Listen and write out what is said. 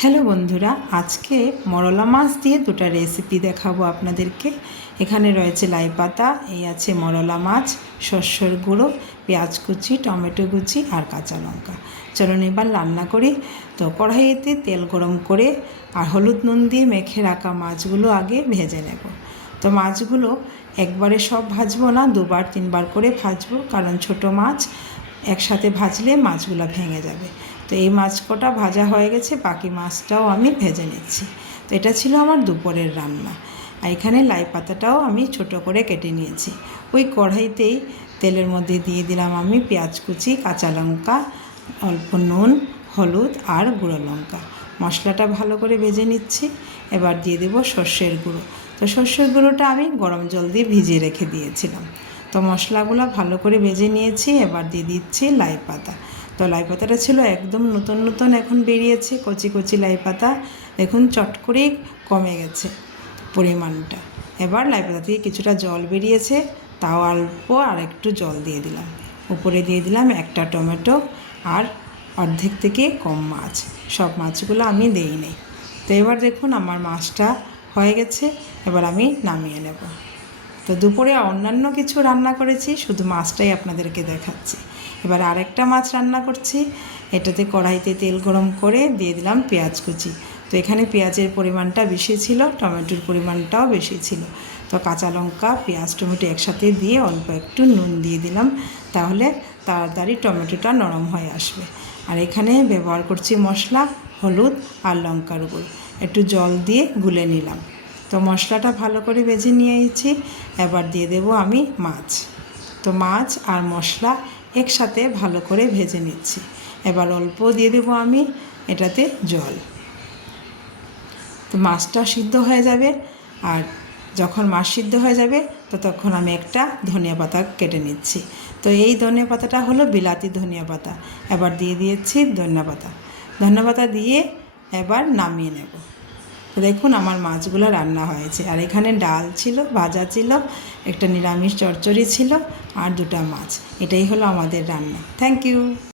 Hello বন্ধুরা, আজকে মরলা মাছ দিয়ে দুটো রেসিপি দেখাবো আপনাদেরকে। এখানে রয়েছে লাই পাতা, এই আছে মরলা মাছ, সর্ষের গুঁড়ো, পেঁয়াজ কুচি, টমেটো কুচি আর কাঁচা লঙ্কা। চলুন এবার রান্না করি। তো কড়াইতে তেল গরম করে আর হলুদ নুন দিয়ে মেখে রাখা মাছগুলো আগে ভেজে নেব। তো মাছগুলো একবারে সব ভাজবো না, দুবার তিনবার করে ভাজবো, কারণ ছোট মাছ একসাথে ভাজলে মাছগুলো ভেঙে যাবে। তো এই মাছ কটা ভাজা হয়ে গেছে, বাকি মাছটাও আমি ভেজে নিচ্ছি। তো এটা ছিল আমার দুপুরের রান্না। আর এখানে লাই পাতাটাও আমি ছোট করে কেটে নিয়েছি। ওই কড়াইতেই তেলের মধ্যে দিয়ে দিলাম আমি পেঁয়াজ কুচি, কাঁচা লঙ্কা, অল্প নুন, হলুদ আর গুঁড়ো লঙ্কা। মশলাটা ভালো করে ভেজে নিচ্ছি। এবার দিয়ে দেবো সর্ষের গুঁড়ো। তো সর্ষের গুঁড়োটা আমি গরম জল দিয়ে ভিজিয়ে রেখে দিয়েছিলাম। তো মশলাগুলো ভালো করে ভেজে নিয়েছি। এবার দিয়ে দিচ্ছি লাই পাতা। তো লাই পাতাটা ছিল একদম নতুন নতুন এখন বেরিয়েছে, কচি কচি লাই পাতা। দেখুন চট করেই কমে গেছে পরিমাণটা। এবার লাই পাতা থেকে কিছুটা জল বেরিয়েছে, তাও অল্প আর একটু জল দিয়ে দিলাম। উপরে দিয়ে দিলাম একটা টমেটো আর অর্ধেক থেকে কম মাছ। সব মাছগুলো আমি দেইনি। তো এবার দেখুন আমার মাছটা হয়ে গেছে। এবার আমি নামিয়ে নেব। তো দুপুরে অন্যান্য কিছু রান্না করেছি, শুধু মাছটাই আপনাদেরকে দেখাচ্ছি। এবার আরেকটা মাছ রান্না করছি। এটাতে কড়াইতে তেল গরম করে দিয়ে দিলাম পেঁয়াজ কুচি। তো এখানে পেঁয়াজের পরিমাণটা বেশি ছিল, টমেটোর পরিমাণটাও বেশি ছিল। তো কাঁচা লঙ্কা, পেঁয়াজ, টমেটো একসাথে দিয়ে অল্প একটু নুন দিয়ে দিলাম, তাহলে তাড়াতাড়ি টমেটোটা নরম হয়ে আসবে। আর এখানে ব্যবহার করছি মশলা, হলুদ আর লঙ্কার গুঁড়ো। একটু জল দিয়ে গুলে নিলাম। তো মশলাটা ভালো করে ভেজে নিয়েছি। এবার দিয়ে দেব আমি মাছ। তো মাছ আর মশলা একসাথে ভালো করে ভেজে নিচ্ছি। এবার অল্প দিয়ে দেব আমি এটাতে জল। তো মাছটা সিদ্ধ হয়ে যাবে, আর যখন মাছ সিদ্ধ হয়ে যাবে তো তখন আমি একটা ধনিয়া পাতা কেটে নিচ্ছি। তো এই ধনিয়া পাতাটা হলো বিলাতি ধনিয়া পাতা। এবার দিয়ে দিয়েছি ধনিয়া পাতা দিয়ে এবার নামিয়ে নেব। তো দেখুন আমার মাছগুলো রান্না হয়েছে। আর এখানে ডাল ছিল, ভাজা ছিল, একটা নিরামিষ চচ্চড়ি ছিল আর দুটো মাছ। এটাই হলো আমাদের রান্না। Thank you.